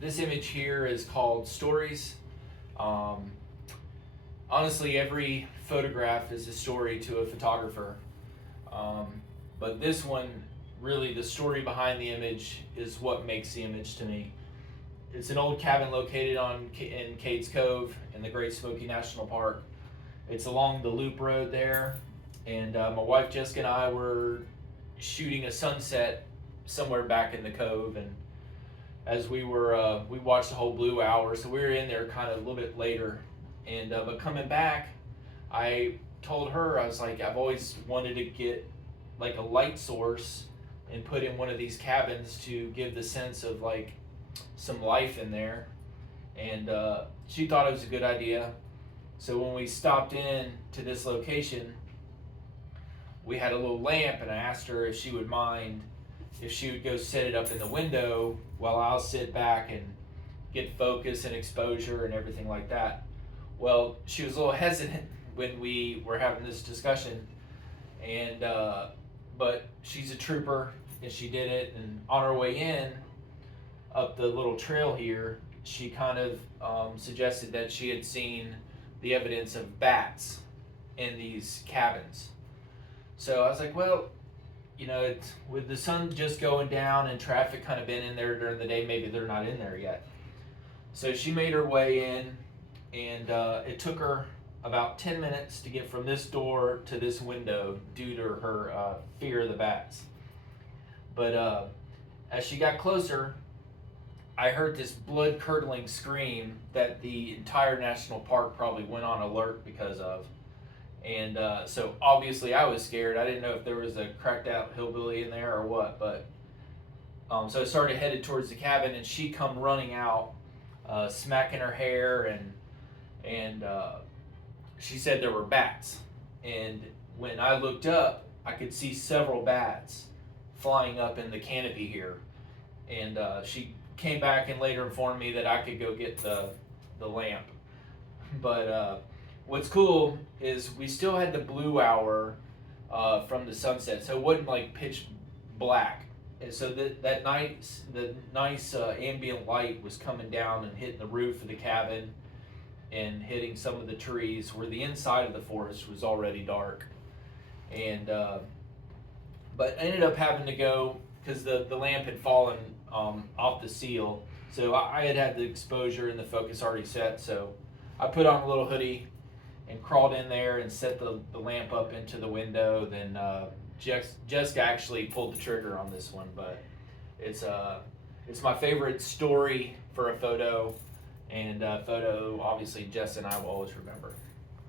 This image here is called Stories. Um, Honestly, every photograph is a story to a photographer. Um, but this one, really, the story behind the image is what makes the image to me. It's an old cabin located in Cades Cove in the Great Smoky National Park. It's along the loop road there, and my wife Jessica and I were shooting a sunset somewhere back in the cove, and as we watched the whole blue hour, so we were in there kind of a little bit later, and but coming back, I told her, I was like, I've always wanted to get like a light source and put in one of these cabins to give the sense of like some life in there, and she thought it was a good idea. So when we stopped in to this location, we had a little lamp, and I asked her if she would mind if she would go set it up in the window while I'll sit back and get focus and exposure and everything like that. Well, she was a little hesitant when we were having this discussion, and but she's a trooper, and she did it. And on her way in up the little trail here, she kind of suggested that she had seen the evidence of bats in these cabins. So I was like, well, it's, with the sun just going down and traffic kind of been in there during the day, maybe they're not in there yet. So she made her way in, and it took her about 10 minutes to get from this door to this window due to her fear of the bats. But as she got closer, I heard this blood-curdling scream that the entire national park probably went on alert because of. And so obviously I was scared. I didn't know if there was a cracked out hillbilly in there or what, but so I started headed towards the cabin, and she come running out, smacking her hair, and she said there were bats. And when I looked up, I could see several bats flying up in the canopy here. And she came back and later informed me that I could go get the lamp. But what's cool is we still had the blue hour from the sunset, so it wasn't like pitch black. And so the nice ambient light was coming down and hitting the roof of the cabin and hitting some of the trees where the inside of the forest was already dark. And but I ended up having to go because the lamp had fallen off the seal. So I had the exposure and the focus already set. So I put on a little hoodie and crawled in there and set the lamp up into the window. Then Jessica actually pulled the trigger on this one, but it's my favorite story for a photo, and photo obviously Jess and I will always remember.